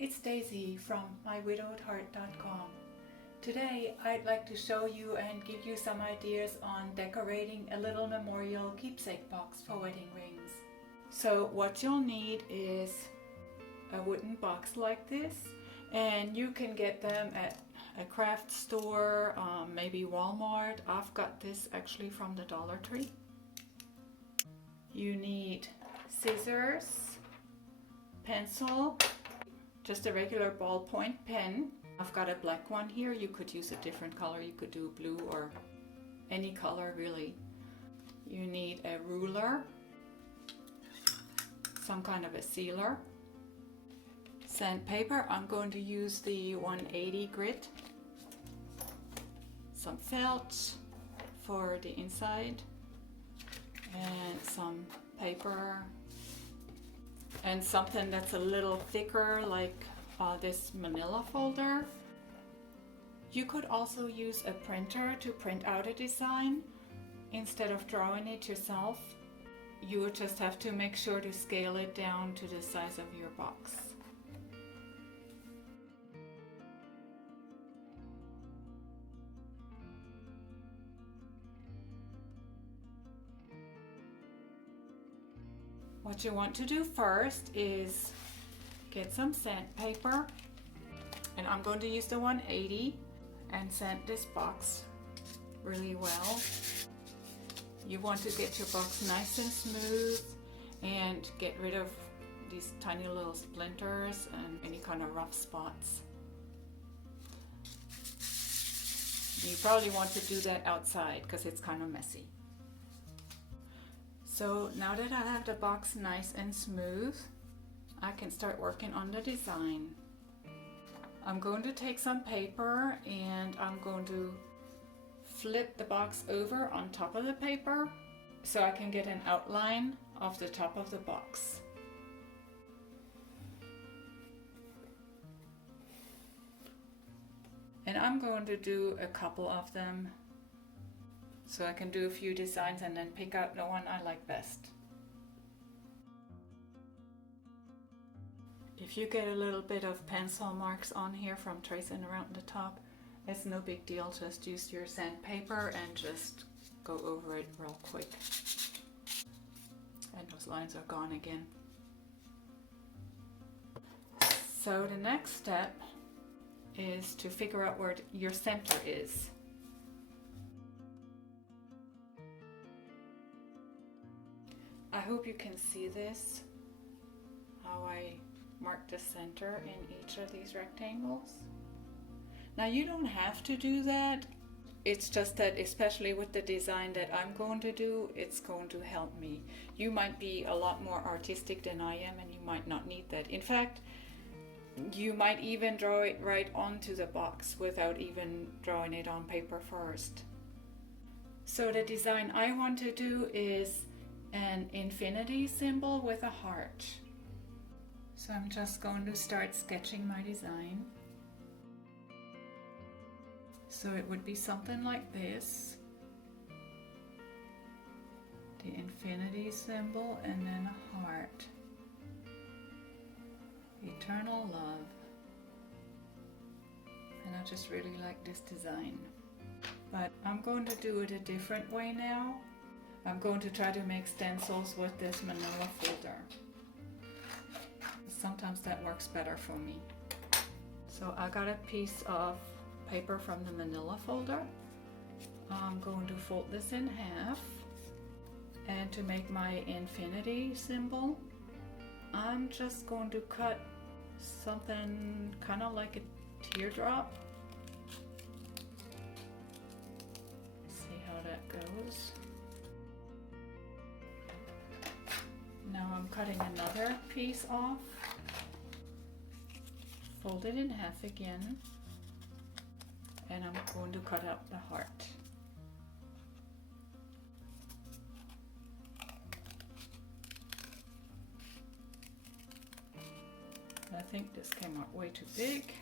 It's Daisy from mywidowedheart.com. Today I'd like to show you and give you some ideas on decorating a little memorial keepsake box for wedding rings. So what you'll need is a wooden box like this, and you can get them at a craft store, maybe Walmart. I've got this actually from the Dollar Tree. You need scissors, pencil, just a regular ballpoint pen. I've got a black one here. You could use a different color. You could do blue or any color really. You need a ruler, some kind of a sealer, sandpaper. I'm going to use the 180 grit, some felt for the inside, and some paper, and something that's a little thicker like this manila folder. You could also use a printer to print out a design instead of drawing it yourself. You would just have to make sure to scale it down to the size of your box. What you want to do first is get some sandpaper, and I'm going to use the 180 and sand this box really well. You want to get your box nice and smooth and get rid of these tiny little splinters and any kind of rough spots. You probably want to do that outside because it's kind of messy. So now that I have the box nice and smooth, I can start working on the design. I'm going to take some paper and I'm going to flip the box over on top of the paper so I can get an outline of the top of the box. And I'm going to do a couple of them so I can do a few designs and then pick out the one I like best. If you get a little bit of pencil marks on here from tracing around the top, it's no big deal. Just use your sandpaper and just go over it real quick. And those lines are gone again. So the next step is to figure out where your center is. I hope you can see this, how I mark the center in each of these rectangles. Now you don't have to do that. It's just that, especially with the design that I'm going to do, it's going to help me. You might be a lot more artistic than I am and you might not need that. In fact, you might even draw it right onto the box without even drawing it on paper first. So the design I want to do is an infinity symbol with a heart. So I'm just going to start sketching my design. So it would be something like this. The infinity symbol and then a heart. Eternal love. And I just really like this design. But I'm going to do it a different way now. I'm going to try to make stencils with this manila folder. Sometimes that works better for me. So I got a piece of paper from the manila folder. I'm going to fold this in half, and to make my infinity symbol, I'm just going to cut something kind of like a teardrop. See how that goes. Now I'm cutting another piece off, fold it in half again, and I'm going to cut out the heart. I think this came out way too big.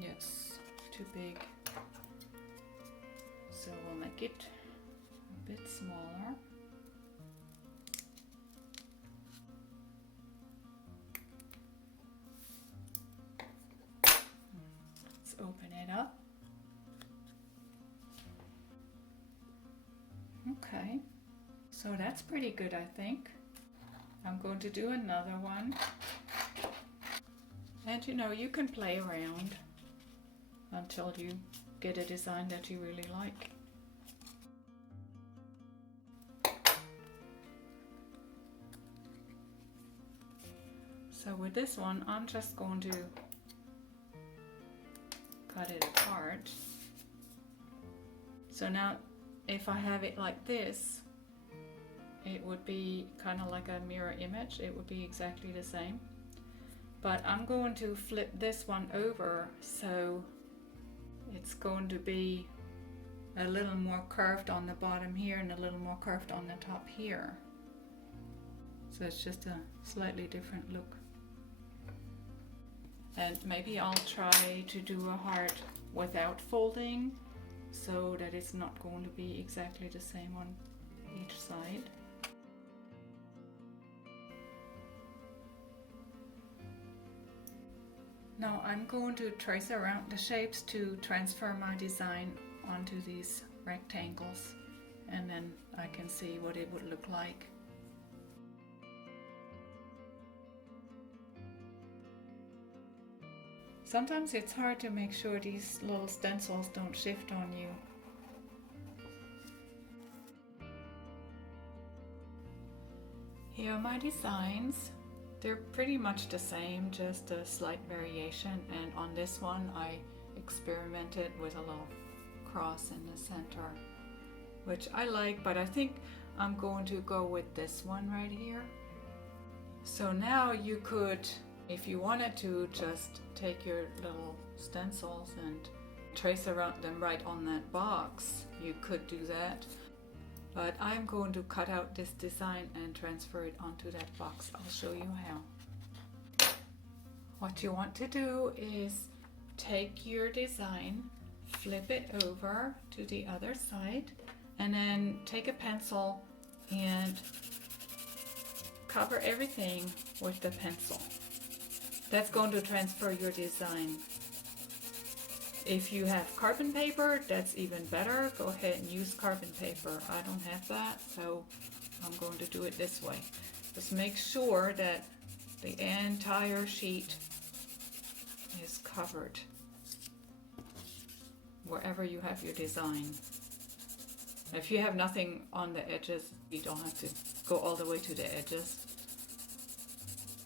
Yes, too big. So we'll make it a bit smaller. up. Okay, so that's pretty good, I think. I'm going to do another one. And you know, you can play around until you get a design that you really like. So with this one, I'm just going to cut it apart. So now, if I have it like this, it would be kind of like a mirror image. It would be exactly the same. But I'm going to flip this one over, so it's going to be a little more curved on the bottom here and a little more curved on the top here. So it's just a slightly different look. And maybe I'll try to do a heart without folding, so that it's not going to be exactly the same on each side. Now I'm going to trace around the shapes to transfer my design onto these rectangles, and then I can see what it would look like. Sometimes it's hard to make sure these little stencils don't shift on you. Here are my designs. They're pretty much the same, just a slight variation, and on this one I experimented with a little cross in the center, which I like, but I think I'm going to go with this one right here. So now you could, if you wanted to, just take your little stencils and trace around them right on that box. You could do that. But I'm going to cut out this design and transfer it onto that box. I'll show you how. What you want to do is take your design, flip it over to the other side, and then take a pencil and cover everything with the pencil. That's going to transfer your design. If you have carbon paper, that's even better. Go ahead and use carbon paper. I don't have that, so I'm going to do it this way. Just make sure that the entire sheet is covered wherever you have your design. If you have nothing on the edges, you don't have to go all the way to the edges.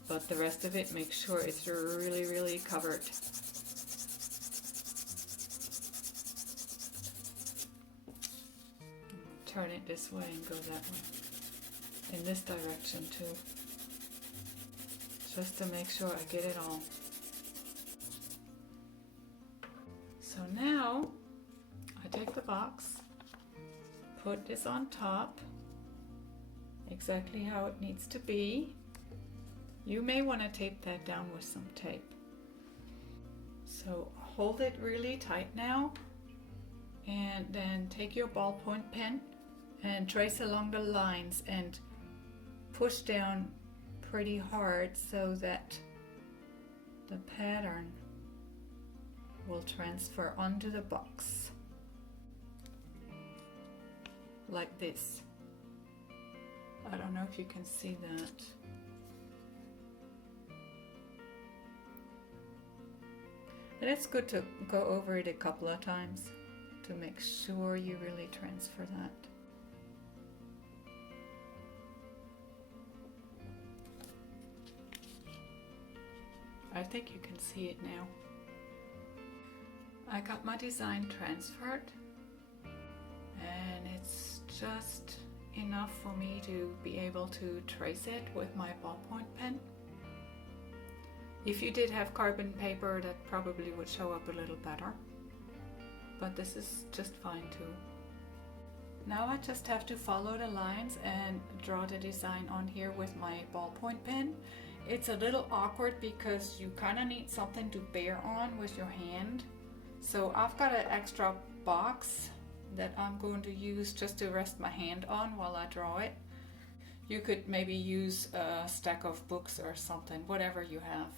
But the rest of it, make sure it's really, really covered. Turn it this way and go that way. In this direction too. Just to make sure I get it all. So now, I take the box, put this on top, exactly how it needs to be. You may want to tape that down with some tape. So hold it really tight now, and then take your ballpoint pen and trace along the lines and push down pretty hard so that the pattern will transfer onto the box like this. I don't know if you can see that. And it's good to go over it a couple of times to make sure you really transfer that. I think you can see it now. I got my design transferred, and it's just enough for me to be able to trace it with my ballpoint pen. If you did have carbon paper, that probably would show up a little better, but this is just fine too. Now I just have to follow the lines and draw the design on here with my ballpoint pen. It's a little awkward because you kind of need something to bear on with your hand. So I've got an extra box that I'm going to use just to rest my hand on while I draw it. You could maybe use a stack of books or something, whatever you have.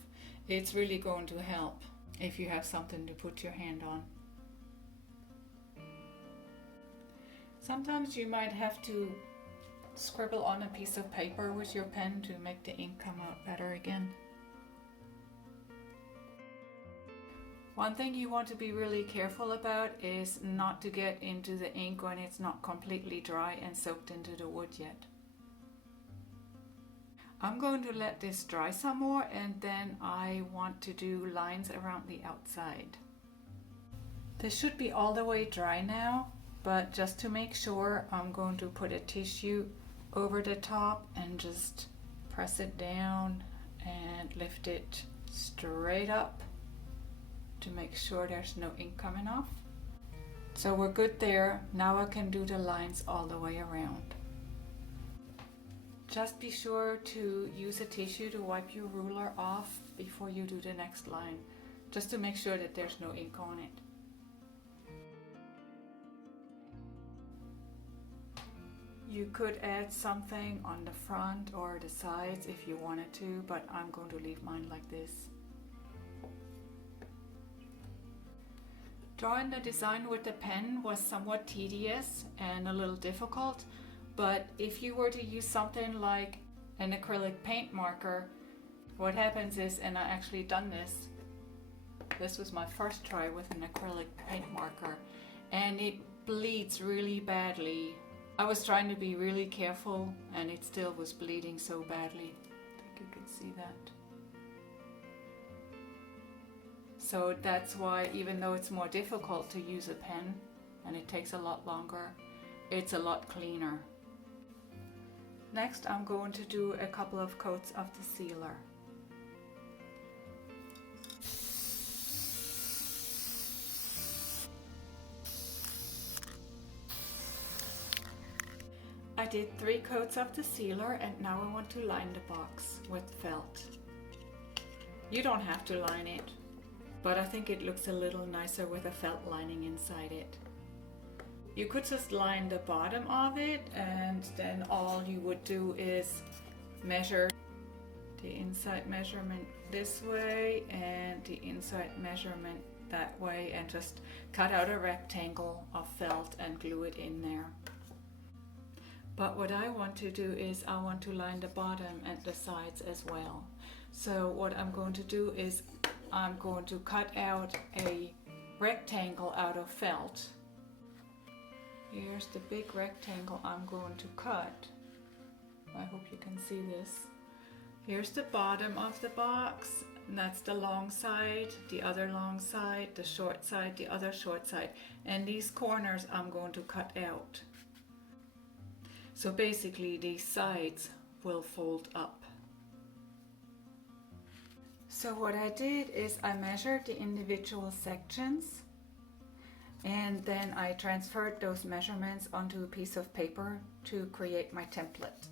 It's really going to help if you have something to put your hand on. Sometimes you might have to scribble on a piece of paper with your pen to make the ink come out better again. One thing you want to be really careful about is not to get into the ink when it's not completely dry and soaked into the wood yet. I'm going to let this dry some more, and then I want to do lines around the outside. This should be all the way dry now, but just to make sure, I'm going to put a tissue over the top and just press it down and lift it straight up to make sure there's no ink coming off. So we're good there. Now I can do the lines all the way around. Just be sure to use a tissue to wipe your ruler off before you do the next line, just to make sure that there's no ink on it. You could add something on the front or the sides if you wanted to, but I'm going to leave mine like this. Drawing the design with the pen was somewhat tedious and a little difficult, but if you were to use something like an acrylic paint marker, what happens is, and I actually done this was my first try with an acrylic paint marker, and it bleeds really badly. I was trying to be really careful and it still was bleeding so badly. I think you can see that. So that's why, even though it's more difficult to use a pen and it takes a lot longer, it's a lot cleaner. Next, I'm going to do a couple of coats of the sealer. I did 3 coats of the sealer, and now I want to line the box with felt. You don't have to line it, but I think it looks a little nicer with a felt lining inside it. You could just line the bottom of it, and then all you would do is measure the inside measurement this way and the inside measurement that way, and just cut out a rectangle of felt and glue it in there. But what I want to do is I want to line the bottom and the sides as well. So what I'm going to do is I'm going to cut out a rectangle out of felt. Here's the big rectangle I'm going to cut. I hope you can see this. Here's the bottom of the box, and that's the long side, the other long side, the short side, the other short side. And these corners I'm going to cut out. So basically these sides will fold up. So what I did is I measured the individual sections, and then I transferred those measurements onto a piece of paper to create my template.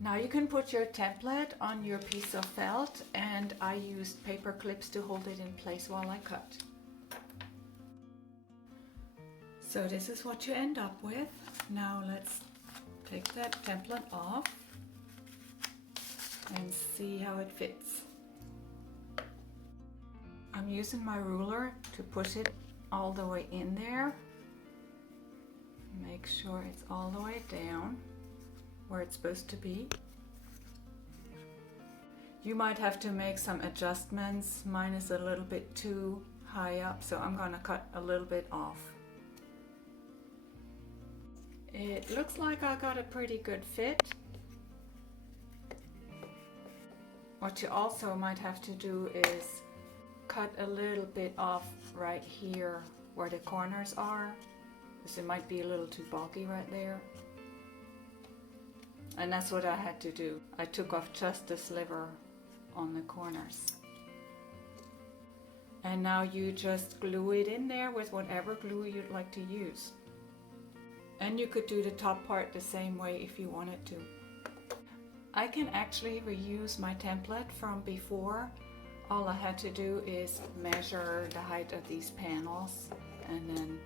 Now you can put your template on your piece of felt, and I used paper clips to hold it in place while I cut. So this is what you end up with. Now let's take that template off and see how it fits. I'm using my ruler to push it all the way in there. Make sure it's all the way down where it's supposed to be. You might have to make some adjustments. Mine is a little bit too high up, so I'm gonna cut a little bit off. It looks like I got a pretty good fit. What you also might have to do is cut a little bit off right here where the corners are, because it might be a little too bulky right there. And that's what I had to do. I took off just the sliver on the corners. And now you just glue it in there with whatever glue you'd like to use. And you could do the top part the same way if you wanted to. I can actually reuse my template from before. All I had to do is measure the height of these panels and then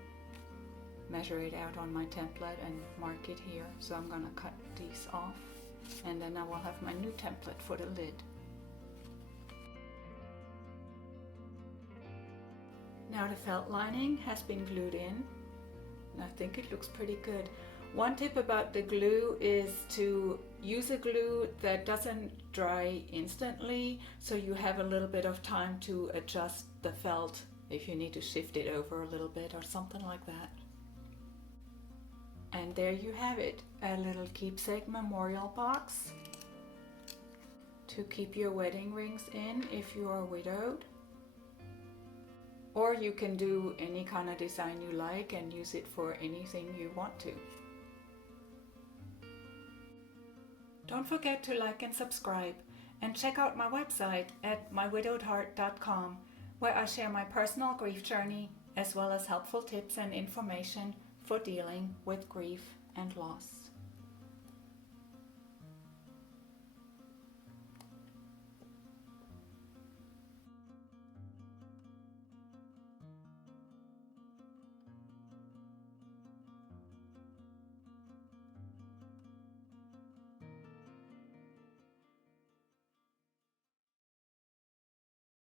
measure it out on my template and mark it here. So I'm gonna cut these off, and then I will have my new template for the lid. Now the felt lining has been glued in, and I think it looks pretty good. One tip about the glue is to use a glue that doesn't dry instantly, so you have a little bit of time to adjust the felt if you need to shift it over a little bit or something like that. And there you have it, a little keepsake memorial box to keep your wedding rings in if you are widowed. Or you can do any kind of design you like and use it for anything you want to. Don't forget to like and subscribe, and check out my website at mywidowedheart.com, where I share my personal grief journey as well as helpful tips and information for dealing with grief and loss.